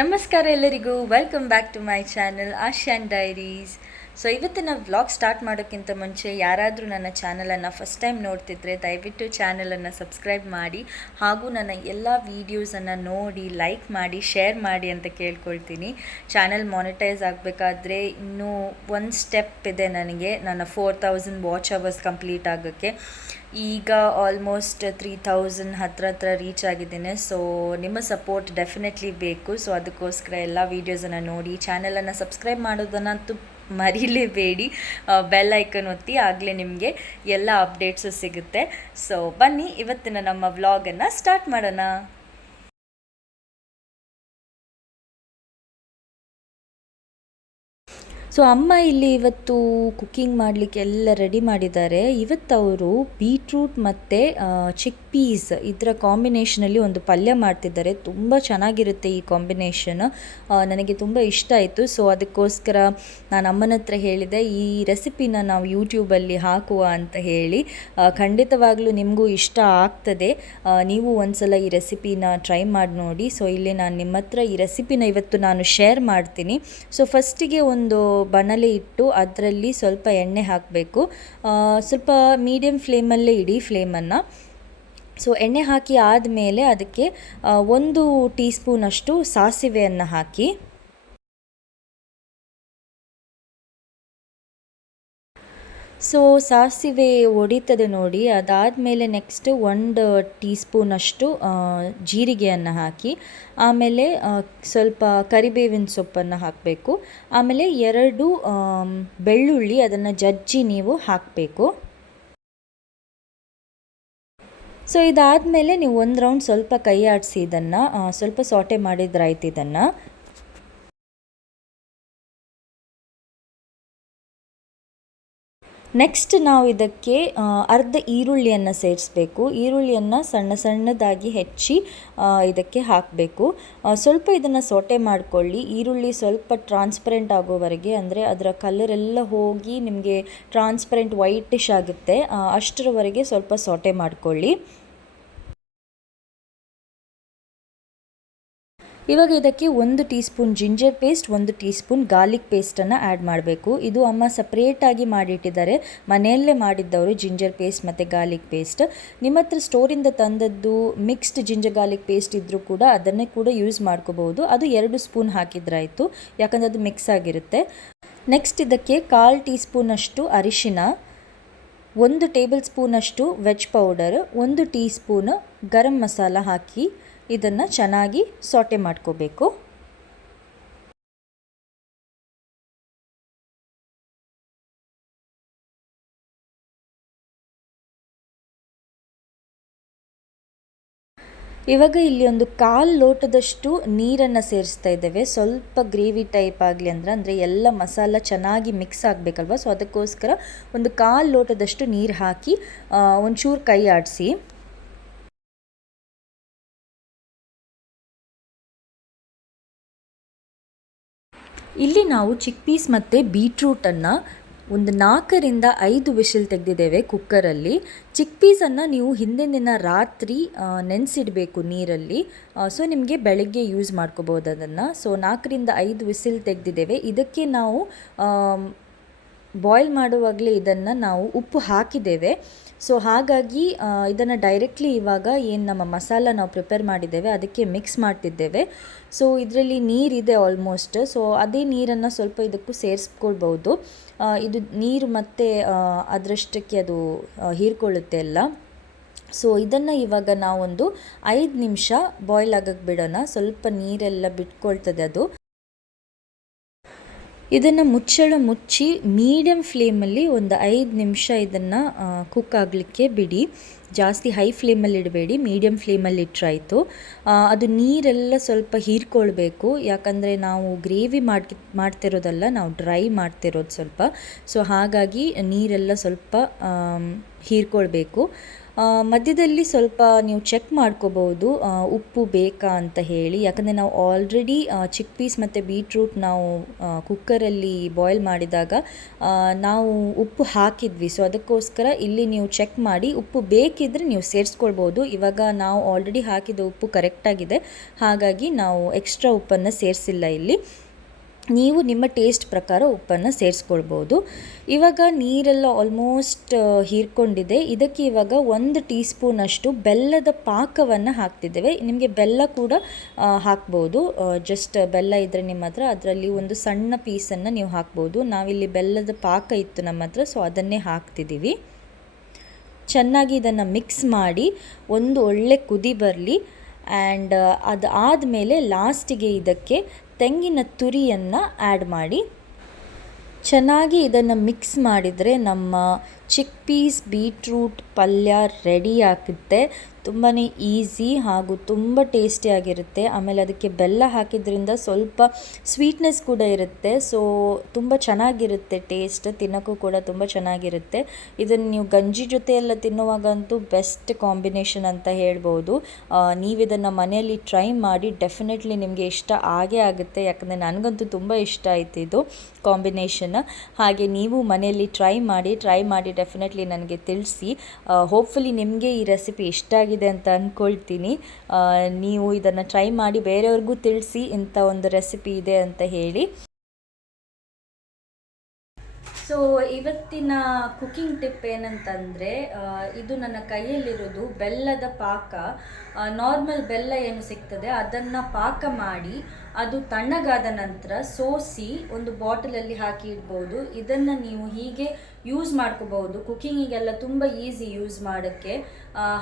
ನಮಸ್ಕಾರ ಎಲ್ಲರಿಗೂ. Welcome back to my channel Ashan diaries so ಇವತ್ತಿನ ವ್ಲಾಗ್ ಸ್ಟಾರ್ಟ್ ಮಾಡೋಕ್ಕಿಂತ ಮುಂಚೆ ಯಾರಾದರೂ ನನ್ನ ಚಾನಲನ್ನು ಫಸ್ಟ್ ಟೈಮ್ ನೋಡ್ತಿದ್ರೆ ದಯವಿಟ್ಟು ಚಾನಲನ್ನು ಸಬ್ಸ್ಕ್ರೈಬ್ ಮಾಡಿ, ಹಾಗೂ ನನ್ನ ಎಲ್ಲ ವೀಡಿಯೋಸನ್ನು ನೋಡಿ ಲೈಕ್ ಮಾಡಿ ಶೇರ್ ಮಾಡಿ ಅಂತ ಕೇಳ್ಕೊಳ್ತೀನಿ. ಚಾನಲ್ ಮಾನಿಟೈಸ್ ಆಗಬೇಕಾದ್ರೆ ಇನ್ನೂ ಒಂದು ಸ್ಟೆಪ್ ಇದೆ ನನಗೆ. ನನ್ನ four thousand watch hours complete ಆಗೋಕ್ಕೆ. ಈಗ ಆಲ್ಮೋಸ್ಟ್ ತ್ರೀ ತೌಸಂಡ್ ಹತ್ರ ಹತ್ರ ರೀಚ್ ಆಗಿದ್ದೇನೆ. ಸೊ ನಿಮ್ಮ ಸಪೋರ್ಟ್ ಡೆಫಿನೆಟ್ಲಿ ಬೇಕು. ಸೊ ಅದಕ್ಕೋಸ್ಕರ ಎಲ್ಲ ವೀಡಿಯೋಸನ್ನು ನೋಡಿ ಚಾನಲನ್ನು ಸಬ್ಸ್ಕ್ರೈಬ್ ಮಾಡೋದನ್ನಂತೂ ಮರೀಲೇಬೇಡಿ. ಬೆಲ್ ಐಕನ್ ಒತ್ತಿ ಆಗಲೇ ನಿಮಗೆ ಎಲ್ಲ ಅಪ್ಡೇಟ್ಸು ಸಿಗುತ್ತೆ. ಸೊ ಬನ್ನಿ, ಇವತ್ತಿನ ನಮ್ಮ ವ್ಲಾಗನ್ನು ಸ್ಟಾರ್ಟ್ ಮಾಡೋಣ. ಸೊ ಅಮ್ಮ ಇಲ್ಲಿ ಇವತ್ತು ಕುಕ್ಕಿಂಗ್ ಮಾಡಲಿಕ್ಕೆ ಎಲ್ಲ ರೆಡಿ ಮಾಡಿದ್ದಾರೆ. ಇವತ್ತು ಅವರು ಬೀಟ್ರೂಟ್ ಮತ್ತು ಚಿಕ್ ಪೀಸ್ ಇದರ ಕಾಂಬಿನೇಷನಲ್ಲಿ ಒಂದು ಪಲ್ಯ ಮಾಡ್ತಿದ್ದಾರೆ. ತುಂಬ ಚೆನ್ನಾಗಿರುತ್ತೆ ಈ ಕಾಂಬಿನೇಷನ್ ನನಗೆ ತುಂಬ ಇಷ್ಟ ಆಯಿತು. ಸೊ ಅದಕ್ಕೋಸ್ಕರ ನಾನು ಅಮ್ಮನ ಹತ್ರ ಹೇಳಿದೆ, ಈ ರೆಸಿಪಿನ ನಾವು ಯೂಟ್ಯೂಬಲ್ಲಿ ಹಾಕುವ ಅಂತ ಹೇಳಿ. ಖಂಡಿತವಾಗಲೂ ನಿಮಗೂ ಇಷ್ಟ ಆಗ್ತದೆ. ನೀವು ಒಂದ್ಸಲ ಈ ರೆಸಿಪಿನ ಟ್ರೈ ಮಾಡಿ ನೋಡಿ. ಸೊ ಇಲ್ಲಿ ನಾನು ನಿಮ್ಮ ಹತ್ರ ಈ ರೆಸಿಪಿನ ಇವತ್ತು ನಾನು ಶೇರ್ ಮಾಡ್ತೀನಿ. ಸೊ ಫಸ್ಟಿಗೆ ಒಂದು ಬಣಲೆ ಇಟ್ಟು ಅದರಲ್ಲಿ ಸ್ವಲ್ಪ ಎಣ್ಣೆ ಹಾಕಬೇಕು. ಸ್ವಲ್ಪ ಮೀಡಿಯಮ್ ಫ್ಲೇಮಲ್ಲೇ ಇಡಿ ಫ್ಲೇಮನ್ನು ಸೊ ಎಣ್ಣೆ ಹಾಕಿ ಆದಮೇಲೆ ಅದಕ್ಕೆ ಒಂದು ಟೀ ಸ್ಪೂನಷ್ಟು ಸಾಸಿವೆಯನ್ನು ಹಾಕಿ. ಸೊ ಸಾಸಿವೆ ಒಡಿತದೆ ನೋಡಿ, ಅದಾದಮೇಲೆ ನೆಕ್ಸ್ಟ್ ಒಂದು ಟೀ ಸ್ಪೂನಷ್ಟು ಜೀರಿಗೆಯನ್ನು ಹಾಕಿ, ಆಮೇಲೆ ಸ್ವಲ್ಪ ಕರಿಬೇವಿನ ಸೊಪ್ಪನ್ನು ಹಾಕಬೇಕು. ಆಮೇಲೆ ಎರಡು ಬೆಳ್ಳುಳ್ಳಿ ಅದನ್ನು ಜಜ್ಜಿ ನೀವು ಹಾಕಬೇಕು. ಸೊ ಇದಾದಮೇಲೆ ನೀವು ಒಂದು ರೌಂಡ್ ಸ್ವಲ್ಪ ಕೈ ಆಡಿಸಿ ಇದನ್ನು ಸ್ವಲ್ಪ ಸಾಟೆ ಮಾಡಿದ್ರಾಯ್ತು ಇದನ್ನು. ನೆಕ್ಸ್ಟ್ ನಾವು ಇದಕ್ಕೆ ಅರ್ಧ ಈರುಳ್ಳಿಯನ್ನು ಸೇರಿಸಬೇಕು. ಈರುಳ್ಳಿಯನ್ನು ಸಣ್ಣ ಸಣ್ಣದಾಗಿ ಹೆಚ್ಚಿ ಇದಕ್ಕೆ ಹಾಕಬೇಕು. ಸ್ವಲ್ಪ ಇದನ್ನು ಸೋಟೆ ಮಾಡಿಕೊಳ್ಳಿ. ಈರುಳ್ಳಿ ಸ್ವಲ್ಪ ಟ್ರಾನ್ಸ್ಪರೆಂಟ್ ಆಗೋವರೆಗೆ, ಅಂದರೆ ಅದರ ಕಲರ್ ಎಲ್ಲ ಹೋಗಿ ನಿಮಗೆ ಟ್ರಾನ್ಸ್ಪರೆಂಟ್ ವೈಟಿಶ್ ಆಗುತ್ತೆ. ಅಷ್ಟರವರೆಗೆ ಸ್ವಲ್ಪ ಸೋಟೆ ಮಾಡಿಕೊಳ್ಳಿ. ಇವಾಗ ಇದಕ್ಕೆ ಒಂದು ಟೀ ಸ್ಪೂನ್ ಜಿಂಜರ್ ಪೇಸ್ಟ್, ಒಂದು ಟೀ ಸ್ಪೂನ್ ಗಾರ್ಲಿಕ್ ಪೇಸ್ಟನ್ನು ಆ್ಯಡ್ ಮಾಡಬೇಕು. ಇದು ಅಮ್ಮ ಸಪ್ರೇಟಾಗಿ ಮಾಡಿಟ್ಟಿದ್ದಾರೆ. ಮನೆಯಲ್ಲೇ ಮಾಡಿದ್ದವರು ಜಿಂಜರ್ ಪೇಸ್ಟ್ ಮತ್ತು ಗಾರ್ಲಿಕ್ ಪೇಸ್ಟ್. ನಿಮ್ಮ ಹತ್ರ ಸ್ಟೋರಿಂದ ತಂದದ್ದು ಮಿಕ್ಸ್ಡ್ ಜಿಂಜರ್ ಗಾರ್ಲಿಕ್ ಪೇಸ್ಟ್ ಇದ್ದರೂ ಕೂಡ ಅದನ್ನೇ ಕೂಡ ಯೂಸ್ ಮಾಡ್ಕೋಬಹುದು. ಅದು ಎರಡು ಸ್ಪೂನ್ ಹಾಕಿದ್ರಾಯಿತು. ಯಾಕಂದರೆ ಅದು ಮಿಕ್ಸ್ ಆಗಿರುತ್ತೆ. ನೆಕ್ಸ್ಟ್ ಇದಕ್ಕೆ ಕಾಲು ಟೀ ಸ್ಪೂನಷ್ಟು ಅರಿಶಿನ, ಒಂದು ಟೇಬಲ್ ಸ್ಪೂನಷ್ಟು ವೆಜ್ ಪೌಡರ್ ಒಂದು ಟೀ ಸ್ಪೂನ್ ಗರಂ ಮಸಾಲ ಹಾಕಿ ಇದನ್ನು ಚೆನ್ನಾಗಿ ಸೋಟೆ ಮಾಡ್ಕೋಬೇಕು. ಇವಾಗ ಇಲ್ಲಿ ಒಂದು ಕಾಲು ಲೋಟದಷ್ಟು ನೀರನ್ನು ಸೇರಿಸ್ತಾ ಇದ್ದೇವೆ. ಸ್ವಲ್ಪ ಗ್ರೇವಿ ಟೈಪ್ ಆಗಲಿ ಅಂದ್ರೆ, ಅಂದರೆ ಎಲ್ಲ ಮಸಾಲ ಚೆನ್ನಾಗಿ ಮಿಕ್ಸ್ ಆಗಬೇಕಲ್ವ? ಸೊ ಅದಕ್ಕೋಸ್ಕರ ಒಂದು ಕಾಲು ಲೋಟದಷ್ಟು ನೀರು ಹಾಕಿ ಒಂಚೂರು ಕೈ ಆಡಿಸಿ. ಇಲ್ಲಿ ನಾವು ಚಿಕ್ ಪೀಸ್ ಮತ್ತು ಬೀಟ್ರೂಟನ್ನು ಒಂದು ನಾಲ್ಕರಿಂದ ಐದು ವಿಷಲ್ ತೆಗೆದಿದ್ದೇವೆ ಕುಕ್ಕರಲ್ಲಿ. ಚಿಕ್ ಪೀಸನ್ನು ನೀವು ಹಿಂದಿನ ದಿನ ರಾತ್ರಿ ನೆನೆಸಿಡಬೇಕು ನೀರಲ್ಲಿ. ಸೊ ನಿಮಗೆ ಬೆಳಗ್ಗೆ ಯೂಸ್ ಮಾಡ್ಕೋಬೋದು ಅದನ್ನು. ಸೊ ನಾಲ್ಕರಿಂದ ಐದು ವಿಸಿಲ್ ತೆಗೆದಿದ್ದೇವೆ. ಇದಕ್ಕೆ ನಾವು ಬಾಯ್ಲ್ ಮಾಡುವಾಗಲೇ ಇದನ್ನು ನಾವು ಉಪ್ಪು ಹಾಕಿದ್ದೇವೆ. ಸೊ ಹಾಗಾಗಿ ಇದನ್ನು ಡೈರೆಕ್ಟ್ಲಿ ಇವಾಗ ಏನು ನಮ್ಮ ಮಸಾಲ ನಾವು ಪ್ರಿಪೇರ್ ಮಾಡಿದ್ದೇವೆ, ಅದಕ್ಕೆ ಮಿಕ್ಸ್ ಮಾಡ್ತಿದ್ದೇವೆ. ಸೊ ಇದರಲ್ಲಿ ನೀರಿದೆ ಆಲ್ಮೋಸ್ಟ್ ಸೊ ಅದೇ ನೀರನ್ನು ಸ್ವಲ್ಪ ಇದಕ್ಕೂ ಸೇರಿಸ್ಕೊಳ್ಬೋದು ಇದು ನೀರು ಮತ್ತು ಅದರಷ್ಟಕ್ಕೆ ಅದು ಹೀರ್ಕೊಳ್ಳುತ್ತೆ ಎಲ್ಲ ಸೊ ಇದನ್ನು ಇವಾಗ ನಾವೊಂದು ಐದು ನಿಮಿಷ ಬಾಯ್ಲ್ ಆಗಕ್ಕೆ ಬಿಡೋಣ. ಸ್ವಲ್ಪ ನೀರೆಲ್ಲ ಬಿಟ್ಕೊಳ್ತದೆ ಅದು. ಇದನ್ನು ಮುಚ್ಚಳ ಮುಚ್ಚಿ ಮೀಡಿಯಮ್ ಫ್ಲೇಮಲ್ಲಿ ಒಂದು ಐದು ನಿಮಿಷ ಇದನ್ನು ಕುಕ್ ಆಗಲಿಕ್ಕೆ ಬಿಡಿ. ಜಾಸ್ತಿ ಹೈ ಫ್ಲೇಮಲ್ಲಿ ಇಡಬೇಡಿ ಮೀಡಿಯಮ್ ಫ್ಲೇಮಲ್ಲಿ ಇಟ್ಟರಾಯಿತು ಅದು ನೀರೆಲ್ಲ ಸ್ವಲ್ಪ ಹೀರ್ಕೊಳ್ಬೇಕು. ಯಾಕಂದರೆ ನಾವು ಗ್ರೇವಿ ಮಾಡಿ ಮಾಡ್ತಿರೋದಲ್ಲ, ನಾವು ಡ್ರೈ ಮಾಡ್ತಿರೋದು ಸ್ವಲ್ಪ. ಸೊ ಹಾಗಾಗಿ ನೀರೆಲ್ಲ ಸ್ವಲ್ಪ ಹೀರ್ಕೊಳ್ಬೇಕು. ಮಧ್ಯದಲ್ಲಿ ಸ್ವಲ್ಪ ನೀವು ಚೆಕ್ ಮಾಡ್ಕೋಬೋದು ಉಪ್ಪು ಬೇಕಾ ಅಂತ ಹೇಳಿ. ಯಾಕಂದರೆ ನಾವು ಆಲ್ರೆಡಿ ಚಿಕ್ ಪೀಸ್ ಮತ್ತು ಬೀಟ್ರೂಟ್ ನಾವು ಕುಕ್ಕರಲ್ಲಿ ಬಾಯ್ಲ್ ಮಾಡಿದಾಗ ನಾವು ಉಪ್ಪು ಹಾಕಿದ್ವಿ. ಸೊ ಅದಕ್ಕೋಸ್ಕರ ಇಲ್ಲಿ ನೀವು ಚೆಕ್ ಮಾಡಿ, ಉಪ್ಪು ಬೇಕಿದ್ದರೆ ನೀವು ಸೇರಿಸ್ಕೊಳ್ಬೋದು ಇವಾಗ ನಾವು ಆಲ್ರೆಡಿ ಹಾಕಿದ ಉಪ್ಪು ಕರೆಕ್ಟಾಗಿದೆ ಹಾಗಾಗಿ ನಾವು ಎಕ್ಸ್ಟ್ರಾ ಉಪ್ಪನ್ನು ಸೇರಿಸಿಲ್ಲ ಇಲ್ಲಿ. ನೀವು ನಿಮ್ಮ ಟೇಸ್ಟ್ ಪ್ರಕಾರ ಉಪ್ಪನ್ನು ಸೇರಿಸ್ಕೊಳ್ಬೋದು. ಇವಾಗ ನೀರೆಲ್ಲ ಆಲ್ಮೋಸ್ಟ್ ಹೀರ್ಕೊಂಡಿದೆ. ಇದಕ್ಕೆ ಇವಾಗ ಒಂದು ಟೀ ಸ್ಪೂನಷ್ಟು ಬೆಲ್ಲದ ಪಾಕವನ್ನು ಹಾಕ್ತಿದ್ದೇವೆ. ನಿಮಗೆ ಬೆಲ್ಲ ಕೂಡ ಹಾಕ್ಬೋದು. ಜಸ್ಟ್ ಬೆಲ್ಲ ಇದ್ದರೆ ನಿಮ್ಮ ಹತ್ರ ಅದರಲ್ಲಿ ಒಂದು ಸಣ್ಣ ಪೀಸನ್ನು ನೀವು ಹಾಕ್ಬೋದು. ನಾವಿಲ್ಲಿ ಬೆಲ್ಲದ ಪಾಕ ಇತ್ತು ನಮ್ಮ ಹತ್ರ ಸೊ ಅದನ್ನೇ ಹಾಕ್ತಿದ್ದೀವಿ. ಚೆನ್ನಾಗಿ ಇದನ್ನು ಮಿಕ್ಸ್ ಮಾಡಿ ಒಂದು ಒಳ್ಳೆ ಕುದಿ ಬರಲಿ. ಆ್ಯಂಡ್ ಅದು ಆದಮೇಲೆ ಲಾಸ್ಟಿಗೆ ಇದಕ್ಕೆ ತೆಂಗಿನ ತುರಿಯನ್ನು ಆ್ಯಡ್ ಮಾಡಿ. ಚೆನ್ನಾಗಿ ಇದನ್ನು ಮಿಕ್ಸ್ ಮಾಡಿದರೆ ನಮ್ಮ ಚಿಕ್ ಪೀಸ್ ಬೀಟ್ರೂಟ್ ಪಲ್ಯ ರೆಡಿ ಆಗುತ್ತೆ ತುಂಬಾ ಈಸಿ ಹಾಗೂ ತುಂಬ ಟೇಸ್ಟಿಯಾಗಿರುತ್ತೆ ಆಮೇಲೆ ಅದಕ್ಕೆ ಬೆಲ್ಲ ಹಾಕಿದ್ರಿಂದ ಸ್ವಲ್ಪ ಸ್ವೀಟ್ನೆಸ್ ಕೂಡ ಇರುತ್ತೆ. ಸೊ, ತುಂಬ ಚೆನ್ನಾಗಿರುತ್ತೆ ಟೇಸ್ಟ್. ತಿನ್ನೋಕ್ಕೂ ಕೂಡ ತುಂಬ ಚೆನ್ನಾಗಿರುತ್ತೆ. ಇದನ್ನು ನೀವು ಗಂಜಿ ಜೊತೆ ಎಲ್ಲ ತಿನ್ನುವಾಗಂತೂ ಬೆಸ್ಟ್ ಕಾಂಬಿನೇಷನ್ ಅಂತ ಹೇಳ್ಬೋದು. ನೀವು ಇದನ್ನು ಮನೆಯಲ್ಲಿ ಟ್ರೈ ಮಾಡಿ ಡೆಫಿನೆಟ್ಲಿ ನಿಮಗೆ ಇಷ್ಟ ಆಗೇ ಆಗುತ್ತೆ. ಯಾಕಂದರೆ ನನಗಂತೂ ತುಂಬ ಇಷ್ಟ ಆಯ್ತು ಇದು ಕಾಂಬಿನೇಷನ್. ಹಾಗೆ ನೀವು ಮನೆಯಲ್ಲಿ ಟ್ರೈ ಮಾಡಿ ಟ್ರೈ ಮಾಡಿ ಡೆಫಿನೆಟ್ಲಿ ನನಗೆ ತಿಳಿಸಿ. ಹೋಪ್ಫುಲಿ ನಿಮಗೆ ಈ ರೆಸಿಪಿ ಇಷ್ಟ ಆಗಿದೆ ಅಂತ ಅಂದ್ಕೊಳ್ತೀನಿ ನೀವು ಇದನ್ನು ಟ್ರೈ ಮಾಡಿ ಬೇರೆಯವ್ರಿಗೂ ತಿಳಿಸಿ ಇಂಥ ಒಂದು ರೆಸಿಪಿ ಇದೆ ಅಂತ ಹೇಳಿ. ಸೊ ಇವತ್ತಿನ ಕುಕಿಂಗ್ ಟಿಪ್ ಏನಂತಂದರೆ ಇದು ನನ್ನ ಕೈಯಲ್ಲಿರೋದು ಬೆಲ್ಲದ ಪಾಕ. ನಾರ್ಮಲ್ ಬೆಲ್ಲ ಏನು ಸಿಗ್ತದೆ, ಅದನ್ನು ಪಾಕ ಮಾಡಿ, ಅದು ತಣ್ಣಗಾದ ನಂತರ ಸೋಸಿ ಒಂದು ಬಾಟಲಲ್ಲಿ ಹಾಕಿ ಇಡ್ಬೋದು. ಇದನ್ನು ನೀವು ಹೀಗೆ ಯೂಸ್ ಮಾಡ್ಕೋಬಹುದು. ಕುಕ್ಕಿಂಗಿಗೆಲ್ಲ ತುಂಬ ಈಸಿ ಯೂಸ್ ಮಾಡೋಕ್ಕೆ.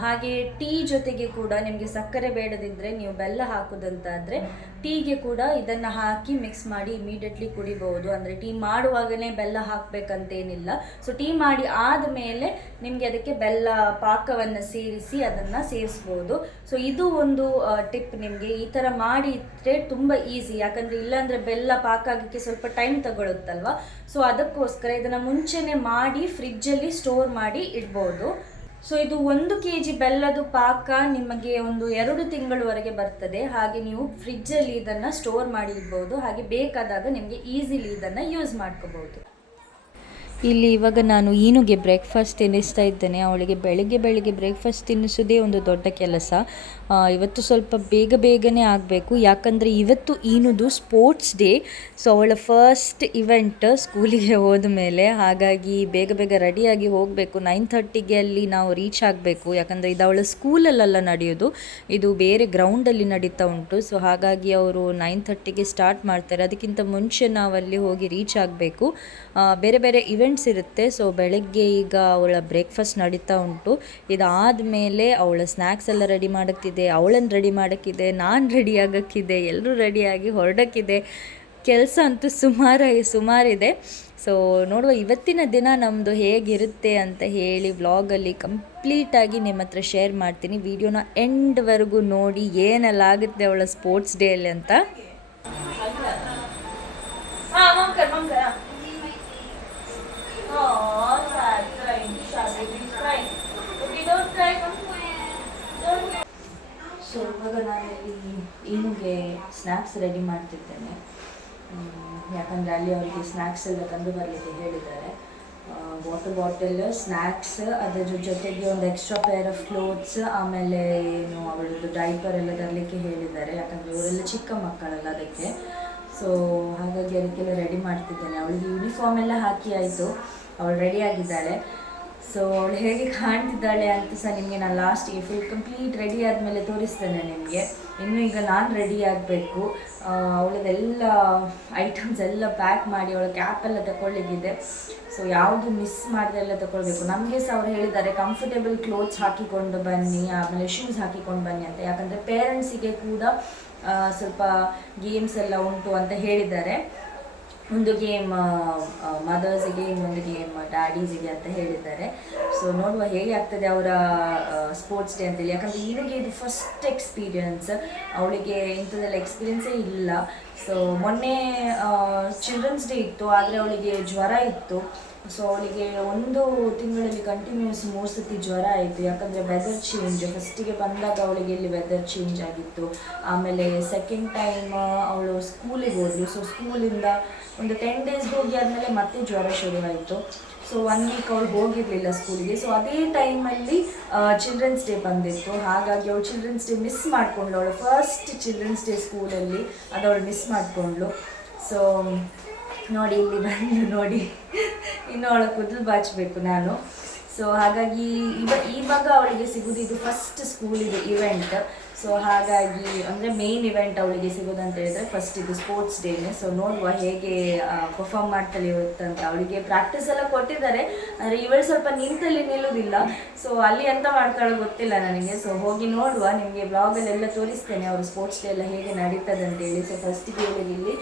ಹಾಗೆ ಟೀ ಜೊತೆಗೆ ಕೂಡ ನಿಮಗೆ ಸಕ್ಕರೆ ಬೇಡದಿದ್ದರೆ ನೀವು ಬೆಲ್ಲ ಹಾಕೋದಂತಾದರೆ ಟೀಗೆ ಕೂಡ ಇದನ್ನು ಹಾಕಿ ಮಿಕ್ಸ್ ಮಾಡಿ ಇಮಿಡಿಯೇಟ್ಲಿ ಕುಡಿಬಹುದು. ಅಂದರೆ ಟೀ ಮಾಡುವಾಗಲೇ ಬೆಲ್ಲ ಹಾಕಬೇಕಂತೇನಿಲ್ಲ. ಸೊ ಟೀ ಮಾಡಿ ಆದಮೇಲೆ ನಿಮಗೆ ಅದಕ್ಕೆ ಬೆಲ್ಲ ಪಾಕವನ್ನು ಸೇರಿಸಿ ಅದನ್ನು ಸೇರಿಸ್ಬೋದು. ಸೊ ಇದು ಒಂದು ಟಿಪ್ ನಿಮಗೆ. ಈ ಥರ ಮಾಡಿ ಇಟ್ಟರೆ ತುಂಬ ಈಸಿ ಯಾಕಂದರೆ ಇಲ್ಲಾಂದರೆ ಬೆಲ್ಲ ಪಾಕ ಆಗಕ್ಕೆ ಸ್ವಲ್ಪ ಟೈಮ್ ತಗೊಳುತ್ತಲ್ವ? ಸೊ ಅದಕ್ಕೋಸ್ಕರ ಇದನ್ನು ಮುಂಚೆನೇ ಮಾಡಿ ಫ್ರಿಜ್ಜಲ್ಲಿ ಸ್ಟೋರ್ ಮಾಡಿ ಇಡ್ಬೋದು. ಸೊ ಇದು ಒಂದು ಕೆ ಜಿ ಬೆಲ್ಲದ ಪಾಕ ನಿಮಗೆ ಒಂದು ಎರಡು ತಿಂಗಳವರೆಗೆ ಬರ್ತದೆ. ಹಾಗೆ ನೀವು ಫ್ರಿಜ್ಜಲ್ಲಿ ಇದನ್ನು ಸ್ಟೋರ್ ಮಾಡಿ ಇಡ್ಬೋದು. ಹಾಗೆ ಬೇಕಾದಾಗ ನಿಮಗೆ ಈಸಿಲಿ ಇದನ್ನು ಯೂಸ್ ಮಾಡ್ಕೋಬಹುದು ಇಲ್ಲಿ ಇವಾಗ ನಾನು ಈನುಗೆ ಬ್ರೇಕ್ಫಾಸ್ಟ್ ತಿನ್ನಿಸ್ತಾ ಇದ್ದೇನೆ. ಅವಳಿಗೆ ಬೆಳಿಗ್ಗೆ ಬೆಳಿಗ್ಗೆ ಬ್ರೇಕ್ಫಾಸ್ಟ್ ತಿನ್ನಿಸೋದೇ ಒಂದು ದೊಡ್ಡ ಕೆಲಸ. ಇವತ್ತು ಸ್ವಲ್ಪ ಬೇಗ ಬೇಗನೆ ಆಗಬೇಕು. ಯಾಕಂದರೆ ಇವತ್ತು ಏನದು ಸ್ಪೋರ್ಟ್ಸ್ ಡೇ ಸೊ ಅವಳ ಫಸ್ಟ್ ಇವೆಂಟ್ ಸ್ಕೂಲಿಗೆ ಹೋದ ಮೇಲೆ. ಹಾಗಾಗಿ ಬೇಗ ಬೇಗ ರೆಡಿಯಾಗಿ ಹೋಗಬೇಕು. ನೈನ್ ಥರ್ಟಿಗೆ ಅಲ್ಲಿ ನಾವು ರೀಚ್ ಆಗಬೇಕು. ಯಾಕಂದರೆ ಇದು ಅವಳ ಸ್ಕೂಲಲ್ಲೆಲ್ಲ ನಡೆಯೋದು. ಇದು ಬೇರೆ ಗ್ರೌಂಡಲ್ಲಿ ನಡೀತಾ ಉಂಟು. ಸೊ ಹಾಗಾಗಿ ಅವರು ನೈನ್ ಥರ್ಟಿಗೆ ಸ್ಟಾರ್ಟ್ ಮಾಡ್ತಾರೆ. ಅದಕ್ಕಿಂತ ಮುಂಚೆ ನಾವು ಅಲ್ಲಿ ಹೋಗಿ ರೀಚ್ ಆಗಬೇಕು. ಬೇರೆ ಬೇರೆ ಇವೆಂಟ್ಸ್ ಇರುತ್ತೆ. ಸೊ ಬೆಳಗ್ಗೆ ಈಗ ಅವಳ ಬ್ರೇಕ್ಫಾಸ್ಟ್ ನಡೀತಾ ಉಂಟು. ಇದಾದಮೇಲೆ ಅವಳ ಸ್ನ್ಯಾಕ್ಸ್ ಎಲ್ಲ ರೆಡಿ ಮಾಡೋಕ್ಕಿದೆ ಅವಳನ್ನು ರೆಡಿ ಮಾಡೋಕ್ಕಿದೆ, ನಾನು ರೆಡಿ ಆಗೋಕ್ಕಿದೆ ಎಲ್ಲರೂ ರೆಡಿಯಾಗಿ ಹೊರಡೋಕ್ಕಿದೆ. ಕೆಲಸ ಅಂತೂ ಸುಮಾರಾಗಿ ಸುಮಾರಿದೆ. ಸೊ ನೋಡುವ ಇವತ್ತಿನ ದಿನ ನಮ್ಮದು ಹೇಗಿರುತ್ತೆ ಅಂತ ಹೇಳಿ ವ್ಲಾಗಲ್ಲಿ ಕಂಪ್ಲೀಟಾಗಿ ನಿಮ್ಮ ಹತ್ರ ಶೇರ್ ಮಾಡ್ತೀನಿ. ವಿಡಿಯೋನ ಎಂಡ್ವರೆಗೂ ನೋಡಿ ಏನೆಲ್ಲ ಆಗುತ್ತೆ ಅವಳ ಸ್ಪೋರ್ಟ್ಸ್ ಡೇ ಅಲ್ಲಿ ಅಂತ. ಸೊ ಇವಾಗ ನಾನು ಇಲ್ಲಿ ಈಗೆ ಸ್ನ್ಯಾಕ್ಸ್ ರೆಡಿ ಮಾಡ್ತಿದ್ದೇನೆ. ಯಾಕಂದರೆ ಅಲ್ಲಿ ಅವರಿಗೆ ಸ್ನ್ಯಾಕ್ಸ್ ಎಲ್ಲ ತಂದು ಬರಲಿಕ್ಕೆ ಹೇಳಿದ್ದಾರೆ. ವಾಟರ್ ಬಾಟಲ್ ಸ್ನ್ಯಾಕ್ಸ್ ಅದರ ಜೊತೆಗೆ ಒಂದು ಎಕ್ಸ್ಟ್ರಾ ಪೇರ್ ಆಫ್ ಕ್ಲೋತ್ಸ್ ಆಮೇಲೆ ಏನು ಅವಳದ್ದು ಡೈಪರ್ ಎಲ್ಲ ತರಲಿಕ್ಕೆ ಹೇಳಿದ್ದಾರೆ. ಯಾಕಂದರೆ ಇವರೆಲ್ಲ ಚಿಕ್ಕ ಮಕ್ಕಳಲ್ಲ ಅದಕ್ಕೆ. ಸೊ ಹಾಗಾಗಿ ಅದಕ್ಕೆಲ್ಲ ರೆಡಿ ಮಾಡ್ತಿದ್ದೇನೆ. ಅವಳಿಗೆ ಯೂನಿಫಾರ್ಮ್ ಎಲ್ಲ ಹಾಕಿ ಆಯಿತು. ಅವಳು ರೆಡಿ ಆಗಿದ್ದಾಳೆ. ಸೊ ಅವಳು ಹೇಗೆ ಕಾಣ್ತಿದ್ದಾಳೆ ಅಂತ ಸಹ ನಿಮಗೆ ನಾನು ಲಾಸ್ಟಿಗೆ ಫುಲ್ ಕಂಪ್ಲೀಟ್ ರೆಡಿ ಆದಮೇಲೆ ತೋರಿಸ್ತೇನೆ ನಿಮಗೆ. ಇನ್ನು ಈಗ ನಾನು ರೆಡಿ ಆಗಬೇಕು. ಅವಳದೆಲ್ಲ ಐಟಮ್ಸ್ ಎಲ್ಲ ಪ್ಯಾಕ್ ಮಾಡಿ ಅವಳ ಕ್ಯಾಪ್ ಎಲ್ಲ ತಗೊಳ್ಳಿಕ್ಕಿದೆ ಸೊ ಯಾವುದು ಮಿಸ್ ಮಾಡಿದೆಲ್ಲ ಎಲ್ಲ ತಗೊಳ್ಬೇಕು ನಮಗೆ ಸಹ ಅವ್ರು ಹೇಳಿದ್ದಾರೆ ಕಂಫರ್ಟೇಬಲ್ ಕ್ಲೋತ್ಸ್ ಹಾಕಿಕೊಂಡು ಬನ್ನಿ, ಆಮೇಲೆ ಶೂಸ್ ಹಾಕಿಕೊಂಡು ಬನ್ನಿ ಅಂತ. ಯಾಕಂದರೆ ಪೇರೆಂಟ್ಸಿಗೆ ಕೂಡ ಸ್ವಲ್ಪ ಗೇಮ್ಸ್ ಎಲ್ಲ ಉಂಟು ಅಂತ ಹೇಳಿದ್ದಾರೆ. ಒಂದು ಗೇಮ್ ಮದರ್ಸಿಗೆ ಇನ್ನೊಂದು ಗೇಮ್ ಡ್ಯಾಡೀಸಿಗೆ ಅಂತ ಹೇಳಿದ್ದಾರೆ. ಸೊ ನೋಡುವ ಹೇಗೆ ಆಗ್ತದೆ ಅವರ ಸ್ಪೋರ್ಟ್ಸ್ ಡೇ ಅಂತೇಳಿ. ಯಾಕಂದರೆ ಇವಳಿಗೆ ಇದು ಫಸ್ಟ್ ಎಕ್ಸ್ಪೀರಿಯನ್ಸ್ ಅವಳಿಗೆ ಇಂಥದ್ದೆಲ್ಲ ಎಕ್ಸ್ಪೀರಿಯನ್ಸೇ ಇಲ್ಲ. ಸೊ ಮೊನ್ನೆ ಚಿಲ್ಡ್ರನ್ಸ್ ಡೇ ಇತ್ತು, ಆದರೆ ಅವಳಿಗೆ ಜ್ವರ ಇತ್ತು. ಸೊ ಅವಳಿಗೆ ಒಂದು ತಿಂಗಳಲ್ಲಿ ಕಂಟಿನ್ಯೂಸ್ ಮೂರು ಸತಿ ಜ್ವರ ಆಯಿತು. ಯಾಕಂದರೆ ವೆದರ್ ಚೇಂಜ್ ಫಸ್ಟಿಗೆ ಬಂದಾಗ ಅವಳಿಗೆ ಇಲ್ಲಿ ವೆದರ್ ಚೇಂಜ್ ಆಗಿತ್ತು. ಆಮೇಲೆ ಸೆಕೆಂಡ್ ಟೈಮ್ ಅವಳು ಸ್ಕೂಲಿಗೆ ಹೋದ್ಲು. ಸೊ ಸ್ಕೂಲಿಂದ ಒಂದು ಟೆನ್ ಡೇಸ್ ಹೋಗಿ ಆದಮೇಲೆ ಮತ್ತೆ ಜ್ವರ ಶುರುವಾಯಿತು ಸೊ ಒನ್ ವೀಕ್ ಅವಳು ಹೋಗಿರಲಿಲ್ಲ ಸ್ಕೂಲಿಗೆ ಸೊ ಅದೇ ಟೈಮಲ್ಲಿ ಚಿಲ್ಡ್ರನ್ಸ್ ಡೇ ಬಂದಿತ್ತು. ಹಾಗಾಗಿ ಅವಳು ಚಿಲ್ಡ್ರನ್ಸ್ ಡೇ ಮಿಸ್ ಮಾಡಿಕೊಂಡ್ಳು. ಅವಳು ಫಸ್ಟ್ ಚಿಲ್ಡ್ರನ್ಸ್ ಡೇ ಸ್ಕೂಲಲ್ಲಿ ಅದು ಅವಳು ಮಿಸ್ ಮಾಡಿಕೊಂಡ್ಳು. ಸೊ ನೋಡಿ, ಇಲ್ಲಿ ಬಂದು ನೋಡಿ. ಇನ್ನು ಅವಳ ಕೂದಲು ಬಾಚಬೇಕು ನಾನು. ಸೊ ಹಾಗಾಗಿ ಇವ ಇವಾಗ ಅವಳಿಗೆ ಸಿಗುವುದು ಇದು ಫಸ್ಟ್ ಸ್ಕೂಲಿದು ಇವೆಂಟ್ ಸೊ ಹಾಗಾಗಿ, ಅಂದರೆ ಮೇನ್ ಇವೆಂಟ್ ಅವಳಿಗೆ ಸಿಗೋದಂತ ಹೇಳಿದ್ರೆ ಫಸ್ಟ್ ಇದು ಸ್ಪೋರ್ಟ್ಸ್ ಡೇನೆ ಸೊ ನೋಡುವ ಹೇಗೆ ಪರ್ಫಾರ್ಮ್ ಮಾಡ್ತಾಳೆ ಇವತ್ತಂತ. ಅವಳಿಗೆ ಪ್ರಾಕ್ಟೀಸ್ ಎಲ್ಲ ಕೊಟ್ಟಿದ್ದಾರೆ. ಅಂದರೆ ಇವಳು ಸ್ವಲ್ಪ ನಿಂತಲ್ಲಿ ನಿಲ್ಲುವುದಿಲ್ಲ ಸೊ ಅಲ್ಲಿ ಎಂತ ಮಾಡ್ತಾಳೋ ಗೊತ್ತಿಲ್ಲ ನನಗೆ. ಸೊ ಹೋಗಿ ನೋಡುವ, ನಿಮಗೆ ಬ್ಲಾಗಲ್ಲೆಲ್ಲ ತೋರಿಸ್ತೇನೆ ಅವರು ಸ್ಪೋರ್ಟ್ಸ್ ಡೇ ಎಲ್ಲ ಹೇಗೆ ನಡೀತದೆ ಅಂತೇಳಿ ಸೊ ಫಸ್ಟಿಗೆ ಇವಳಿಗೆ ಇಲ್ಲಿ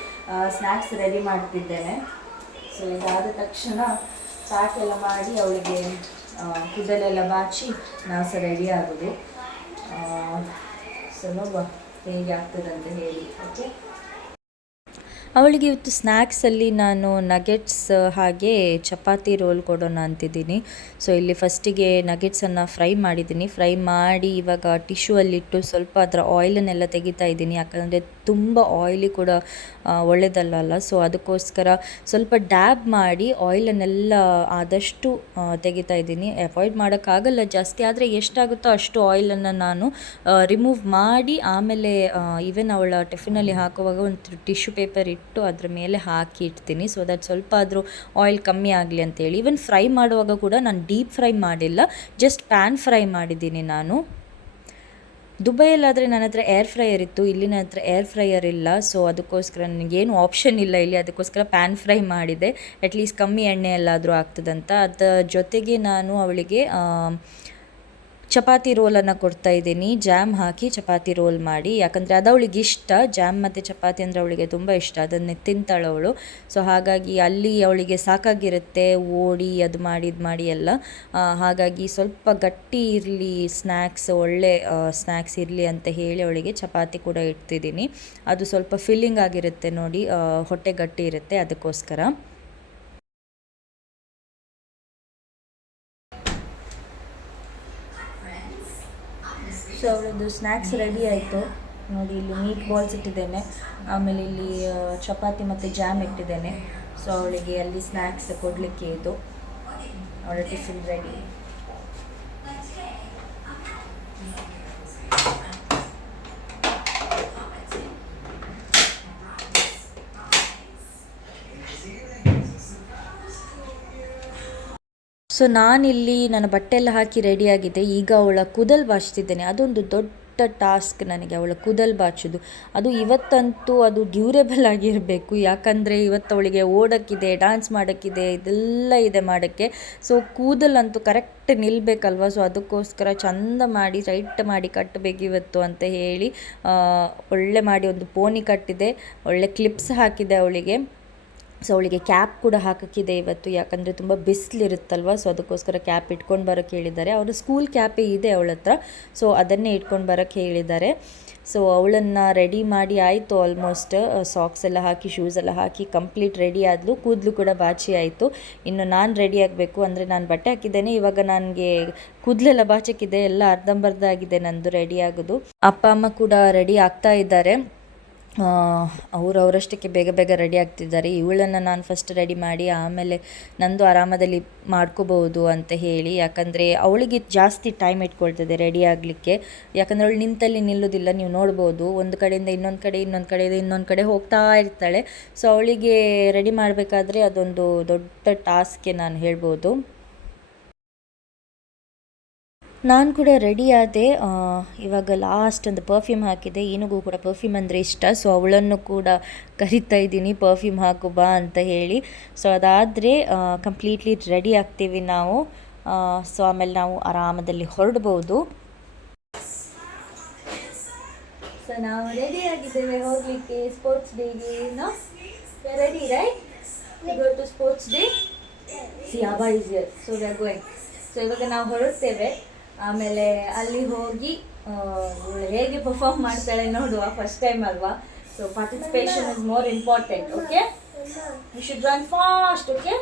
ಸ್ನ್ಯಾಕ್ಸ್ ರೆಡಿ ಮಾಡ್ತಿದ್ದೇನೆ. ಸೊ ಇದಾದ ತಕ್ಷಣ ಪ್ಯಾಕ್ ಎಲ್ಲ ಮಾಡಿ ಅವಳಿಗೆ ಕುದಲೆಲ್ಲ ಬಾಚಿ ನಾವು ಸಹ ರೆಡಿ ಆಗೋದು ಸೊ ನೋಡುವ ಹೇಗೆ ಆಗ್ತದಂತ ಹೇಳಿ. ಓಕೆ ಅವಳಿಗೆ ಇವತ್ತು ಸ್ನ್ಯಾಕ್ಸಲ್ಲಿ ನಾನು ನಗೆಟ್ಸ್ ಹಾಗೆ ಚಪಾತಿ ರೋಲ್ ಕೊಡೋಣ ಅಂತಿದ್ದೀನಿ. ಸೊ ಇಲ್ಲಿ ಫಸ್ಟಿಗೆ ನಗೆಟ್ಸನ್ನು ಫ್ರೈ ಮಾಡಿದ್ದೀನಿ. ಫ್ರೈ ಮಾಡಿ ಇವಾಗ ಟಿಶ್ಯೂ ಅಲ್ಲಿಟ್ಟು ಸ್ವಲ್ಪ ಅದರ ಆಯಿಲನ್ನೆಲ್ಲ ತೆಗಿತಾ ಇದ್ದೀನಿ. ಯಾಕಂದರೆ ತುಂಬ ಆಯಿಲಿ ಕೂಡ ಒಳ್ಳೆಯದಲ್ಲ ಸೊ ಅದಕ್ಕೋಸ್ಕರ ಸ್ವಲ್ಪ ಡ್ಯಾಬ್ ಮಾಡಿ ಆಯಿಲನ್ನೆಲ್ಲ ಆದಷ್ಟು ತೆಗಿತಾ ಇದ್ದೀನಿ. ಅವಾಯ್ಡ್ ಮಾಡೋಕ್ಕಾಗಲ್ಲ. ಜಾಸ್ತಿ ಆದರೆ ಎಷ್ಟಾಗುತ್ತೋ ಅಷ್ಟು ಆಯಿಲನ್ನು ನಾನು ರಿಮೂವ್ ಮಾಡಿ ಆಮೇಲೆ ಈವನ್ ಅವಳ ಟಿಫಿನಲ್ಲಿ ಹಾಕುವಾಗ ಒಂದು ಟಿಶ್ಯೂ ಪೇಪರ್ ಅದ್ರ ಮೇಲೆ ಹಾಕಿ ಇಡ್ತೀನಿ. ಸೊ ದಟ್ ಸ್ವಲ್ಪ ಆದರೂ ಆಯಿಲ್ ಕಮ್ಮಿ ಆಗಲಿ ಅಂತೇಳಿ. ಈವನ್ ಫ್ರೈ ಮಾಡುವಾಗ ಕೂಡ ನಾನು ಡೀಪ್ ಫ್ರೈ ಮಾಡಿಲ್ಲ. ಜಸ್ಟ್ ಪ್ಯಾನ್ ಫ್ರೈ ಮಾಡಿದ್ದೀನಿ ನಾನು. ದುಬೈಯಲ್ಲಾದರೆ ನನ್ನ ಹತ್ರ ಏರ್ ಫ್ರೈಯರ್ ಇತ್ತು. ಇಲ್ಲಿ ನನ್ನ ಹತ್ರ ಏರ್ ಫ್ರೈಯರ್ ಇಲ್ಲ. ಸೊ ಅದಕ್ಕೋಸ್ಕರ ನನಗೇನು ಆಪ್ಷನ್ ಇಲ್ಲ ಇಲ್ಲಿ. ಅದಕ್ಕೋಸ್ಕರ ಪ್ಯಾನ್ ಫ್ರೈ ಮಾಡಿದೆ. ಅಟ್ಲೀಸ್ಟ್ ಕಮ್ಮಿ ಎಣ್ಣೆ ಎಲ್ಲಾದರೂ ಆಗ್ತದಂತ. ಅದ್ರ ಜೊತೆಗೆ ನಾನು ಅವಳಿಗೆ ಚಪಾತಿ ರೋಲನ್ನು ಕೊಡ್ತಾ ಇದ್ದೀನಿ. ಜಾಮ್ ಹಾಕಿ ಚಪಾತಿ ರೋಲ್ ಮಾಡಿ. ಯಾಕಂದರೆ ಅದು ಅವಳಿಗೆ ಇಷ್ಟ. ಜಾಮ್ ಮತ್ತು ಚಪಾತಿ ಅಂದರೆ ಅವಳಿಗೆ ತುಂಬ ಇಷ್ಟ. ಅದನ್ನೇ ತಿಂತಾಳೆ ಅವಳು. ಸೊ ಹಾಗಾಗಿ ಅಲ್ಲಿ ಅವಳಿಗೆ ಸಾಕಾಗಿರುತ್ತೆ. ಓಡಿ, ಅದು ಮಾಡಿ, ಇದು ಮಾಡಿ ಎಲ್ಲ. ಹಾಗಾಗಿ ಸ್ವಲ್ಪ ಗಟ್ಟಿ ಇರಲಿ ಸ್ನ್ಯಾಕ್ಸ್ ಒಳ್ಳೆ ಸ್ನ್ಯಾಕ್ಸ್ ಇರಲಿ ಅಂತ ಹೇಳಿ ಅವಳಿಗೆ ಚಪಾತಿ ಕೂಡ ಇಡ್ತಿದ್ದೀನಿ. ಅದು ಸ್ವಲ್ಪ ಫಿಲ್ಲಿಂಗ್ ಆಗಿರುತ್ತೆ ನೋಡಿ. ಹೊಟ್ಟೆ ಗಟ್ಟಿ ಇರುತ್ತೆ ಅದಕ್ಕೋಸ್ಕರ. ಸೊ ಅವಳದ್ದು ಸ್ನ್ಯಾಕ್ಸ್ ರೆಡಿ ಆಯಿತು. ನೋಡಿ ಇಲ್ಲಿ ಮೀಟ್ ಬಾಲ್ಸ್ ಇಟ್ಟಿದ್ದೇನೆ. ಆಮೇಲೆ ಇಲ್ಲಿ ಚಪಾತಿ ಮತ್ತು ಜಾಮ್ ಇಟ್ಟಿದ್ದೇನೆ. ಸೊ ಅವಳಿಗೆ ಅಲ್ಲಿ ಸ್ನ್ಯಾಕ್ಸ್ ಕೊಡಲಿಕ್ಕೆ ಇದು. ಅವಳ ಟಿಫಿನ್ ರೆಡಿ ಸೊ ನಾನಿಲ್ಲಿ ನನ್ನ ಬಟ್ಟೆ ಎಲ್ಲ ಹಾಕಿ ರೆಡಿಯಾಗಿದ್ದೆ ಈಗ ಅವಳ ಕೂದಲು ಬಾಚ್ತಿದ್ದೇನೆ. ಅದೊಂದು ದೊಡ್ಡ ಟಾಸ್ಕ್ ನನಗೆ ಅವಳ ಕೂದಲು ಬಾಚೋದು. ಅದು ಇವತ್ತಂತೂ ಅದು ಡ್ಯೂರೇಬಲ್ ಆಗಿರಬೇಕು. ಯಾಕಂದರೆ ಇವತ್ತು ಅವಳಿಗೆ ಓಡೋಕ್ಕಿದೆ ಡ್ಯಾನ್ಸ್ ಮಾಡೋಕ್ಕಿದೆ, ಇದೆಲ್ಲ ಇದೆ ಮಾಡೋಕ್ಕೆ. ಸೊ ಕೂದಲಂತೂ ಕರೆಕ್ಟ್ ನಿಲ್ಲಬೇಕಲ್ವ ಸೊ ಅದಕ್ಕೋಸ್ಕರ ಚಂದ ಮಾಡಿ ರೈಟ್ ಮಾಡಿ ಕಟ್ಟಬೇಕು ಇವತ್ತು ಅಂತ ಹೇಳಿ ಒಳ್ಳೆ ಮಾಡಿ ಒಂದು ಪೋನಿ ಕಟ್ಟಿದೆ. ಒಳ್ಳೆ ಕ್ಲಿಪ್ಸ್ ಹಾಕಿದೆ ಅವಳಿಗೆ. ಸೊ ಅವಳಿಗೆ ಕ್ಯಾಪ್ ಕೂಡ ಹಾಕೋಕ್ಕಿದೆ ಇವತ್ತು. ಯಾಕಂದರೆ ತುಂಬ ಬಿಸಿಲಿರುತ್ತಲ್ವ? ಸೊ ಅದಕ್ಕೋಸ್ಕರ ಕ್ಯಾಪ್ ಇಟ್ಕೊಂಡು ಬರೋಕ್ಕೆ ಹೇಳಿದ್ದಾರೆ. ಅವರು ಸ್ಕೂಲ್ ಕ್ಯಾಪೇ ಇದೆ ಅವಳ ಹತ್ರ. ಸೊ ಅದನ್ನೇ ಇಟ್ಕೊಂಡು ಬರೋಕ್ಕೆ ಹೇಳಿದ್ದಾರೆ. ಸೊ ಅವಳನ್ನು ರೆಡಿ ಮಾಡಿ ಆಯಿತು ಆಲ್ಮೋಸ್ಟ್ ಸಾಕ್ಸ್ ಎಲ್ಲ ಹಾಕಿ ಶೂಸ್ ಎಲ್ಲ ಹಾಕಿ ಕಂಪ್ಲೀಟ್ ರೆಡಿ ಆದಲು. ಕೂದಲು ಕೂಡ ಬಾಚಿ ಆಯಿತು. ಇನ್ನು ನಾನು ರೆಡಿ ಆಗಬೇಕು. ಅಂದರೆ ನಾನು ಬಟ್ಟೆ ಹಾಕಿದ್ದೇನೆ. ಇವಾಗ ನನಗೆ ಕೂದಲೆಲ್ಲ ಬಾಚಕ್ಕಿದೆ. ಎಲ್ಲ ಅರ್ಧಂಬರ್ಧ ಆಗಿದೆ ನಂದು ರೆಡಿ ಆಗೋದು. ಅಪ್ಪ, ಅಮ್ಮ ಕೂಡ ರೆಡಿ ಆಗ್ತಾ ಇದ್ದಾರೆ. ಅವರು ಅವರಷ್ಟಕ್ಕೆ ಬೇಗ ಬೇಗ ರೆಡಿ ಆಗ್ತಿದ್ದಾರೆ. ಇವಳನ್ನು ನಾನು ಫಸ್ಟ್ ರೆಡಿ ಮಾಡಿ ಆಮೇಲೆ ನಂದು ಆರಾಮದಲ್ಲಿ ಮಾಡ್ಕೋಬಹುದು ಅಂತ ಹೇಳಿ, ಯಾಕಂದರೆ ಅವಳಿಗೆ ಜಾಸ್ತಿ ಟೈಮ್ ಇಟ್ಕೊಳ್ತದೆ ರೆಡಿ ಆಗಲಿಕ್ಕೆ. ಯಾಕಂದರೆ ಅವಳು ನಿಂತಲ್ಲಿ ನಿಲ್ಲೋದಿಲ್ಲ, ನೀವು ನೋಡ್ಬೋದು. ಒಂದು ಕಡೆಯಿಂದ ಇನ್ನೊಂದು ಕಡೆ, ಇನ್ನೊಂದು ಕಡೆಯಿಂದ ಇನ್ನೊಂದು ಕಡೆ ಹೋಗ್ತಾ ಇರ್ತಾಳೆ. ಸೊ ಅವಳಿಗೆ ರೆಡಿ ಮಾಡಬೇಕಾದ್ರೆ ಅದೊಂದು ದೊಡ್ಡ ಟಾಸ್ಕೆ ನಾನು ಹೇಳ್ಬೋದು. ನಾನು ಕೂಡ ರೆಡಿ ಆದೆ ಇವಾಗ ಲಾಸ್ಟ್ ಒಂದು ಪರ್ಫ್ಯೂಮ್ ಹಾಕಿದೆ. ಏನಿಗೂ ಕೂಡ ಪರ್ಫ್ಯೂಮ್ ಅಂದರೆ ಇಷ್ಟ. ಸೊ ಅವಳನ್ನು ಕೂಡ ಕರಿತಾ ಇದ್ದೀನಿ ಪರ್ಫ್ಯೂಮ್ ಹಾಕು ಬಾ ಅಂತ ಹೇಳಿ. ಸೊ ಅದಾದರೆ ಕಂಪ್ಲೀಟ್ಲಿ ರೆಡಿ ಆಗ್ತೀವಿ ನಾವು. ಸೊ ಆಮೇಲೆ ನಾವು ಆರಾಮದಲ್ಲಿ ಹೊರಡ್ಬೋದು. ಸೊ ನಾವು ರೆಡಿ ಆಗಿದ್ದೇವೆ ಹೋಗಲಿಕ್ಕೆ ಸ್ಪೋರ್ಟ್ಸ್ ಡೇಗೆ ready right sports day see so so ಇವಾಗ ನಾವು ಹೊರಡ್ತೇವೆ. ಆಮೇಲೆ ಅಲ್ಲಿ ಹೋಗಿ ಹೇಗೆ ಪರ್ಫಾರ್ಮ್ ಮಾಡ್ತಾಳೆ ನೋಡುವ ಫಸ್ಟ್ ಟೈಮ್ ಅಲ್ವಾ? So participation is more important okay you should run fast okay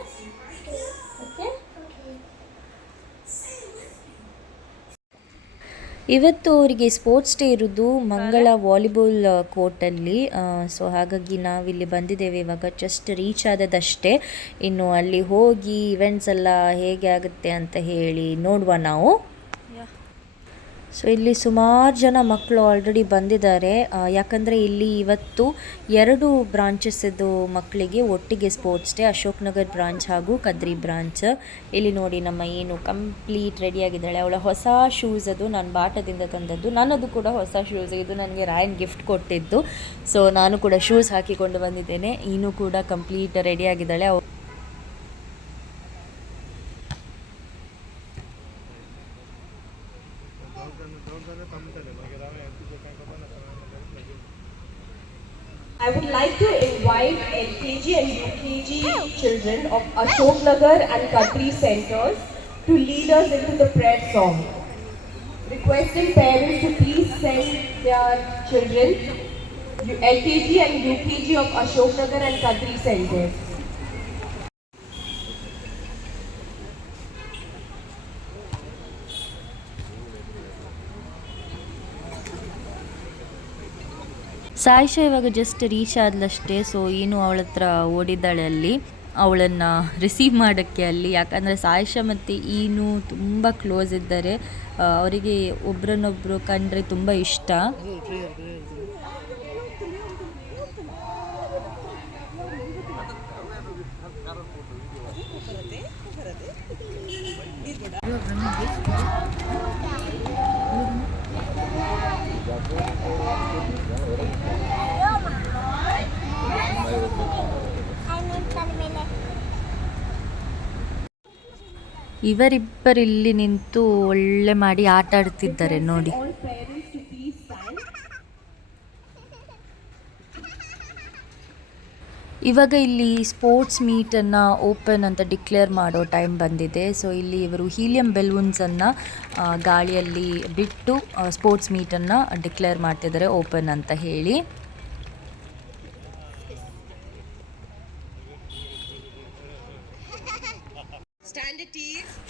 ಇವತ್ತು ಅವರಿಗೆ ಸ್ಪೋರ್ಟ್ಸ್ ಡೇ ಇರೋದು ಮಂಗಳ ವಾಲಿಬಾಲ್ ಕೋರ್ಟಲ್ಲಿ ಸೊ ಹಾಗಾಗಿ ನಾವಿಲ್ಲಿ ಬಂದಿದ್ದೇವೆ. ಇವಾಗ ಜಸ್ಟ್ ರೀಚ್ ಆದದಷ್ಟೇ ಇನ್ನು ಅಲ್ಲಿ ಹೋಗಿ ಇವೆಂಟ್ಸ್ ಎಲ್ಲ ಹೇಗೆ ಆಗುತ್ತೆ ಅಂತ ಹೇಳಿ ನೋಡುವ ನಾವು. ಸೊ ಇಲ್ಲಿ ಸುಮಾರು ಜನ ಮಕ್ಕಳು ಆಲ್ರೆಡಿ ಬಂದಿದ್ದಾರೆ. ಯಾಕಂದರೆ ಇಲ್ಲಿ ಇವತ್ತು ಎರಡು ಬ್ರಾಂಚಸ್ ಇದ್ದು ಮಕ್ಕಳಿಗೆ ಒಟ್ಟಿಗೆ sports day Ashok Nagar branch ಹಾಗೂ ಕದ್ರಿ ಬ್ರಾಂಚ್ ಇಲ್ಲಿ ನೋಡಿ ನಮ್ಮ ಏನು ಕಂಪ್ಲೀಟ್ ರೆಡಿಯಾಗಿದ್ದಾಳೆ ಅವಳ ಹೊಸ ಶೂಸ್ ಅದು ನಾನು ಬಾಟದಿಂದ ತಂದದ್ದು. ನನ್ನದು ಕೂಡ ಹೊಸ ಶೂಸ್ ಇದು ನನಗೆ ರಾಯನ್ ಗಿಫ್ಟ್ ಕೊಟ್ಟಿದ್ದು. ಸೊ ನಾನು ಕೂಡ ಶೂಸ್ ಹಾಕಿಕೊಂಡು ಬಂದಿದ್ದೇನೆ. ಇನ್ನೂ ಕೂಡ ಕಂಪ್ಲೀಟ್ ರೆಡಿಯಾಗಿದ್ದಾಳೆ ಅವ್ I would like to invite LKG and UKG children of Ashok Nagar and Katri centers to lead us into the prayer song. Requesting parents to please send their children, LKG and UKG of Ashok Nagar and Katri centers. ಸಾಯಿಷಾ ಇವಾಗ just reach ಆದ್ಲಷ್ಟೇ so ಏನು ಅವಳ ಹತ್ರ ಓಡಿದ್ದಾಳೆ ಅಲ್ಲಿ, ಅವಳನ್ನು receive ಮಾಡೋಕ್ಕೆ ಅಲ್ಲಿ. ಯಾಕಂದರೆ ಸಾಯಿಷಾ ಮತ್ತು ಈನು ತುಂಬ ಕ್ಲೋಸ್ ಇದ್ದಾರೆ. ಅವರಿಗೆ ಒಬ್ರನ್ನೊಬ್ರು ಕಂಡ್ರೆ ತುಂಬ ಇಷ್ಟ. ಇವರಿಬ್ಬರಿಲ್ಲಿ ನಿಂತು ಒಳ್ಳೆ ಮಾಡಿ ಆಟ ಆಡ್ತಿದ್ದಾರೆ ನೋಡಿ. ಇವಾಗ ಇಲ್ಲಿ ಸ್ಪೋರ್ಟ್ಸ್ ಮೀಟನ್ನು ಓಪನ್ ಅಂತ ಡಿಕ್ಲೇರ್ ಮಾಡೋ ಟೈಮ್ ಬಂದಿದೆ. ಸೊ ಇಲ್ಲಿ ಇವರು ಹೀಲಿಯಂ ಬೆಲೂನ್ಸನ್ನು ಗಾಳಿಯಲ್ಲಿ ಬಿಟ್ಟು ಸ್ಪೋರ್ಟ್ಸ್ ಮೀಟನ್ನು ಡಿಕ್ಲೇರ್ ಮಾಡ್ತಿದ್ದಾರೆ ಓಪನ್ ಅಂತ ಹೇಳಿ.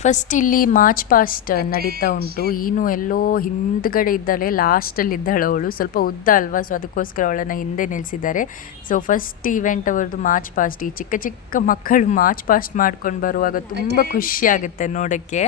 ಫಸ್ಟ್ ಇಲ್ಲಿ ಮಾರ್ಚ್ ಪಾಸ್ಟ್ ನಡೀತಾ ಉಂಟು. ಏನು ಎಲ್ಲೋ ಹಿಂದ್ಗಡೆ ಇದ್ದಾಳೆ ಲಾಸ್ಟಲ್ಲಿ ಇದ್ದಾಳೆ ಅವಳು. ಸ್ವಲ್ಪ ಉದ್ದ ಅಲ್ವಾ ಸೊ ಅದಕ್ಕೋಸ್ಕರ ಅವಳನ್ನು ಹಿಂದೆ ನಿಲ್ಲಿಸಿದ್ದಾರೆ ಸೊ ಫಸ್ಟ್ ಇವೆಂಟ್ ಅವರದ್ದು ಮಾರ್ಚ್ ಪಾಸ್ಟ್ ಈ ಚಿಕ್ಕ ಚಿಕ್ಕ ಮಕ್ಕಳು ಮಾರ್ಚ್ ಪಾಸ್ಟ್ ಮಾಡ್ಕೊಂಡು ಬರುವಾಗ ತುಂಬ ಖುಷಿ ಆಗುತ್ತೆ ನೋಡೋಕ್ಕೆ.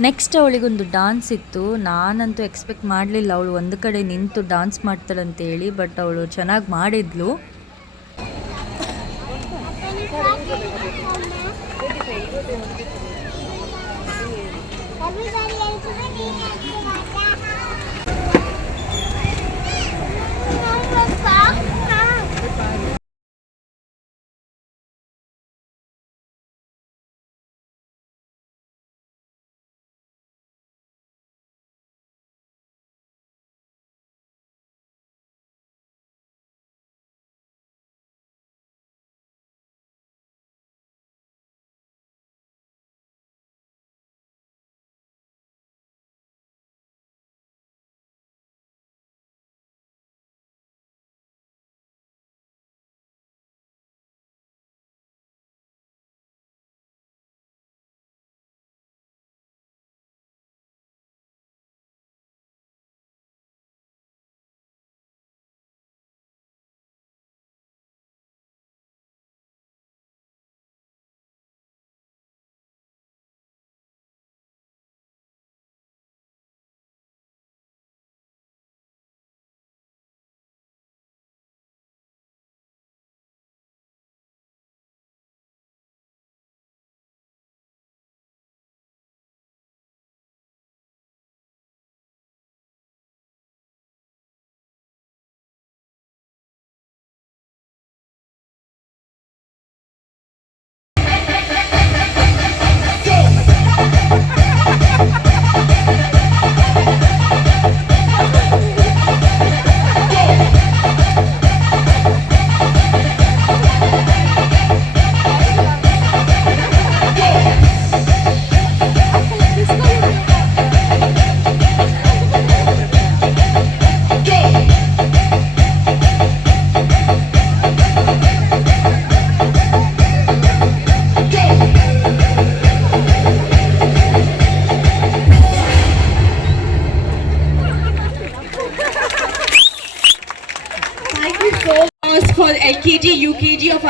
ನೆಕ್ಸ್ಟ್ ಅವಳಿಗೊಂದು ಡಾನ್ಸ್ ಇತ್ತು. ನಾನಂತೂ ಎಕ್ಸ್ಪೆಕ್ಟ್ ಮಾಡಲಿಲ್ಲ. ಅವಳು ಒಂದು ಕಡೆ ನಿಂತು ಡಾನ್ಸ್ ಮಾಡ್ತಾಳಂತೇಳಿ ಬಟ್ ಅವಳು ಚೆನ್ನಾಗಿ ಮಾಡಿದ್ಲು.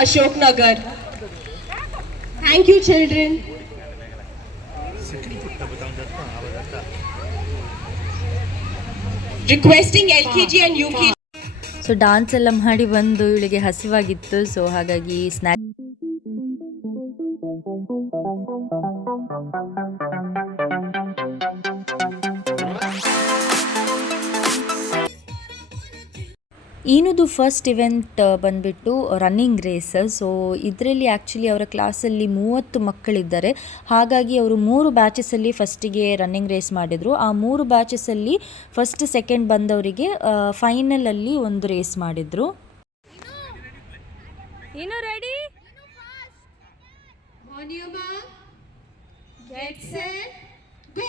Ashok thank you children requesting L and U K so dance ಎಲ್ಲ ಮಾಡಿ ಬಂದು ಇಳಿಗೆ ಹಸಿವಾಗಿತ್ತು. ಸೊ ಹಾಗಾಗಿ ಸ್ನಾಕ್ಸ್ ಈನುದು ಫಸ್ಟ್ ಇವೆಂಟ್ ಬಂದುಬಿಟ್ಟು ರನ್ನಿಂಗ್ ರೇಸ್ ಸೊ ಇದರಲ್ಲಿ ಆ್ಯಕ್ಚುಲಿ ಅವರ ಕ್ಲಾಸಲ್ಲಿ ಮೂವತ್ತು ಮಕ್ಕಳಿದ್ದಾರೆ. ಹಾಗಾಗಿ ಅವರು ಮೂರು ಬ್ಯಾಚಸಲ್ಲಿ ಫಸ್ಟಿಗೆ ರನ್ನಿಂಗ್ ರೇಸ್ ಮಾಡಿದರು. ಆ ಮೂರು ಬ್ಯಾಚಸಲ್ಲಿ ಫಸ್ಟ್ ಸೆಕೆಂಡ್ ಬಂದವರಿಗೆ ಫೈನಲಲ್ಲಿ ಒಂದು ರೇಸ್ ಮಾಡಿದರು. ಇನ್ನು ready get set, go.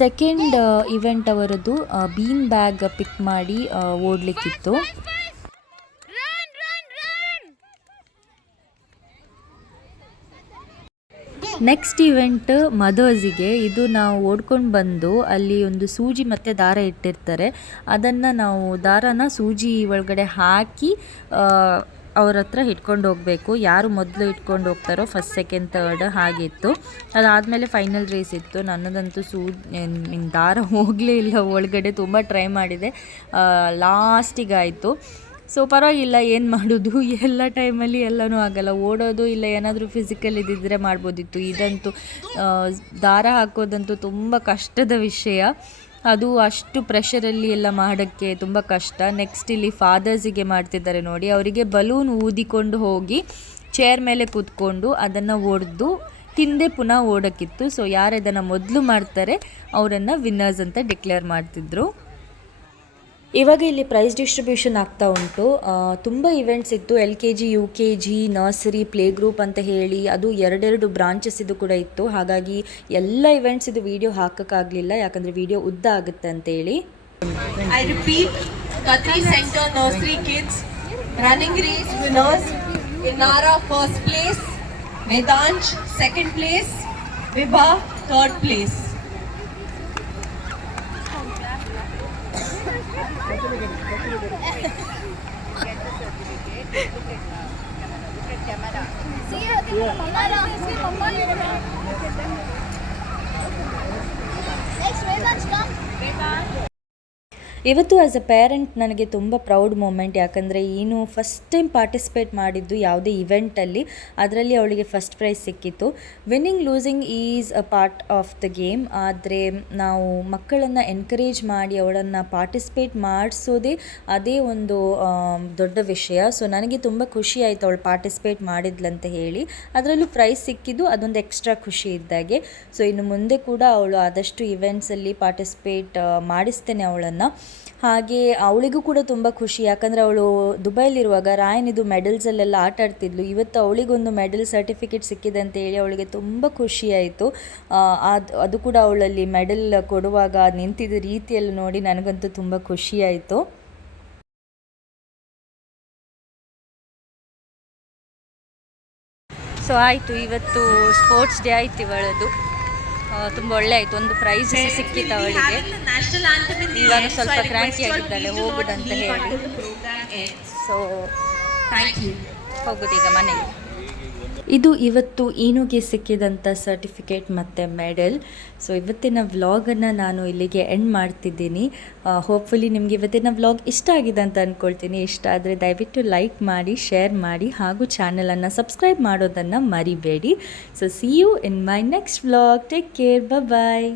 Second event ಅವರದ್ದು ಬೀನ್ ಬ್ಯಾಗ್ ಪಿಕ್ ಮಾಡಿ ಓಡಲಿಕ್ಕಿತ್ತು. ನೆಕ್ಸ್ಟ್ ಇವೆಂಟ್ ಮದರ್ಸಿಗೆ ಇದು ನಾವು ಓಡ್ಕೊಂಡು ಬಂದು ಅಲ್ಲಿ ಒಂದು ಸೂಜಿ ಮತ್ತು ದಾರ ಇಟ್ಟಿರ್ತಾರೆ. ಅದನ್ನು ನಾವು ದಾರನ ಸೂಜಿ ಒಳಗಡೆ ಹಾಕಿ ಅವ್ರ ಹತ್ರ ಇಟ್ಕೊಂಡು ಹೋಗಬೇಕು. ಯಾರು ಮೊದಲು ಇಟ್ಕೊಂಡು ಹೋಗ್ತಾರೋ ಫಸ್ಟ್ ಸೆಕೆಂಡ್ ಥರ್ಡ್ ಹಾಗಿತ್ತು. ಅದಾದಮೇಲೆ ಫೈನಲ್ ರೇಸ್ ಇತ್ತು. ನನ್ನದಂತೂ ಸೂ ದಾರ ಹೋಗಲೇ ಇಲ್ಲ. ಒಳಗಡೆ ತುಂಬ ಟ್ರೈ ಮಾಡಿದೆ. ಲಾಸ್ಟಿಗಾಯಿತು ಸೊ ಪರವಾಗಿಲ್ಲ, ಏನು ಮಾಡೋದು? ಎಲ್ಲ ಟೈಮಲ್ಲಿ ಎಲ್ಲನೂ ಆಗಲ್ಲ. ಓಡೋದು ಇಲ್ಲ, ಏನಾದರೂ ಫಿಸಿಕಲ್ ಇದ್ದಿದ್ದರೆ ಮಾಡ್ಬೋದಿತ್ತು. ಇದಂತೂ ದಾರ ಹಾಕೋದಂತೂ ತುಂಬ ಕಷ್ಟದ ವಿಷಯ. ಅದು ಅಷ್ಟು ಪ್ರೆಷರಲ್ಲಿ ಎಲ್ಲ ಮಾಡೋಕ್ಕೆ ತುಂಬ ಕಷ್ಟ. ನೆಕ್ಸ್ಟ್ ಇಲ್ಲಿ ಫಾದರ್ಸಿಗೆ ಮಾಡ್ತಿದ್ದಾರೆ ನೋಡಿ. ಅವರಿಗೆ ಬಲೂನ್ ಊದಿಕೊಂಡು ಹೋಗಿ ಚೇರ್ ಮೇಲೆ ಕೂತ್ಕೊಂಡು ಅದನ್ನು ಒಡೆದು ಹಿಂದೆ ಪುನಃ ಓಡೋಕ್ಕಿತ್ತು ಸೊ ಯಾರು ಇದನ್ನು ಮೊದಲು ಮಾಡ್ತಾರೆ, ಅವರನ್ನು ವಿನ್ನರ್ಸ್ ಅಂತ ಡಿಕ್ಲೇರ್ ಮಾಡ್ತಿದ್ರು. ಇವಾಗ ಇಲ್ಲಿ ಪ್ರೈಸ್ ಡಿಸ್ಟ್ರಿಬ್ಯೂಷನ್ ಆಗ್ತಾ ಉಂಟು. ತುಂಬ ಇವೆಂಟ್ಸ್ ಇತ್ತು. L K G U K G nursery play group ಅಂತ ಹೇಳಿ ಅದು ಎರಡೆರಡು ಬ್ರಾಂಚಸ್ ಇದು ಕೂಡ ಇತ್ತು. ಹಾಗಾಗಿ ಎಲ್ಲ ಇವೆಂಟ್ಸ್ ಇದು ವಿಡಿಯೋ ಹಾಕೋಕ್ಕಾಗಲಿಲ್ಲ. ಯಾಕಂದರೆ ವಿಡಿಯೋ ಉದ್ದ ಆಗುತ್ತೆ ಅಂತೇಳಿ. Kids running race Center Nursery first place race second place Vibha third Vedansh See you at the camera. See you at the camera. ಇವತ್ತು ಆ್ಯಸ್ ಅ ಪೇರೆಂಟ್ ನನಗೆ ತುಂಬ ಪ್ರೌಡ್ ಮೂಮೆಂಟ್ ಯಾಕಂದರೆ ಏನು ಫಸ್ಟ್ ಟೈಮ್ ಪಾರ್ಟಿಸಿಪೇಟ್ ಮಾಡಿದ್ದು ಯಾವುದೇ ಇವೆಂಟಲ್ಲಿ ಅದರಲ್ಲಿ ಅವಳಿಗೆ ಫಸ್ಟ್ ಪ್ರೈಸ್ ಸಿಕ್ಕಿತ್ತು. Winning losing is a part of the game ಆದರೆ ನಾವು ಮಕ್ಕಳನ್ನು ಎನ್ಕರೇಜ್ ಮಾಡಿ ಅವಳನ್ನು ಪಾರ್ಟಿಸಿಪೇಟ್ ಮಾಡಿಸೋದೇ ಅದೇ ಒಂದು ದೊಡ್ಡ ವಿಷಯ. ಸೊ ನನಗೆ ತುಂಬ ಖುಷಿ ಆಯಿತು ಅವಳು ಪಾರ್ಟಿಸಿಪೇಟ್ ಮಾಡಿದ್ಲಂತ ಹೇಳಿ. ಅದರಲ್ಲೂ ಪ್ರೈಸ್ ಸಿಕ್ಕಿದ್ದು ಅದೊಂದು ಎಕ್ಸ್ಟ್ರಾ ಖುಷಿ ಇದ್ದಾಗೆ. ಸೊ ಇನ್ನು ಮುಂದೆ ಕೂಡ ಅವಳು ಆದಷ್ಟು ಇವೆಂಟ್ಸಲ್ಲಿ ಪಾರ್ಟಿಸಿಪೇಟ್ ಮಾಡಿಸ್ತೇನೆ ಅವಳನ್ನು. ಹಾಗೆ ಅವಳಿಗೂ ಕೂಡ ತುಂಬ ಖುಷಿ. ಯಾಕಂದರೆ ಅವಳು ದುಬೈಲಿರುವಾಗ ರಾಯನಿದು ಮೆಡಲ್ಸಲ್ಲೆಲ್ಲ ಆಟ ಆಡ್ತಿದ್ಲು. ಇವತ್ತು ಅವಳಿಗೊಂದು ಮೆಡಲ್ ಸರ್ಟಿಫಿಕೇಟ್ ಸಿಕ್ಕಿದೆ ಅಂತ ಹೇಳಿ ಅವಳಿಗೆ ತುಂಬ ಖುಷಿಯಾಯಿತು ಅದು ಅದು ಕೂಡ ಅವಳಲ್ಲಿ ಮೆಡಲ್ ಕೊಡುವಾಗ ನಿಂತಿದ್ದ ರೀತಿಯಲ್ಲಿ ನೋಡಿ ನನಗಂತೂ ತುಂಬ ಖುಷಿಯಾಯಿತು ಸೊ ಆಯಿತು. ಇವತ್ತು ಸ್ಪೋರ್ಟ್ಸ್ ಡೇ ಆಯ್ತು ಇವಳದು ತುಂಬ ಒಳ್ಳೆ ಆಯ್ತು. ಒಂದು ಪ್ರೈಸ್ ಸಿಕ್ಕಿತ್ತು ಅವಳಿಗೆ. ಇವಾಗ ಸ್ವಲ್ಪ ಕ್ರಾಂತಿ ಆಗಿದ್ದಾಳೆ. ಹೋಗುದಂತ ಹೇಳಿ. ಸೊ ಥ್ಯಾಂಕ್ ಯು ಹೋಗುದು ಮನೆಗೆ. ಇದು ಇವತ್ತು ಈನುಗೆ ಸಿಕ್ಕಿದಂಥ ಸರ್ಟಿಫಿಕೇಟ್ ಮತ್ತು ಮೆಡಲ್. ಸೊ ಇವತ್ತಿನ ವ್ಲಾಗನ್ನು ನಾನು ಇಲ್ಲಿಗೆ ಎಂಡ್ ಮಾಡ್ತಿದ್ದೀನಿ. ಹೋಪ್ಫುಲಿ ನಿಮಗೆ ಇವತ್ತಿನ ವ್ಲಾಗ್ ಇಷ್ಟ ಆಗಿದೆ ಅಂತ ಅಂದ್ಕೊಳ್ತೀನಿ ಇಷ್ಟ ಆದರೆ ದಯವಿಟ್ಟು ಲೈಕ್ ಮಾಡಿ ಶೇರ್ ಮಾಡಿ, ಹಾಗೂ ಚಾನಲನ್ನು ಸಬ್ಸ್ಕ್ರೈಬ್ ಮಾಡೋದನ್ನು ಮರಿಬೇಡಿ. So see you in my next vlog take care bye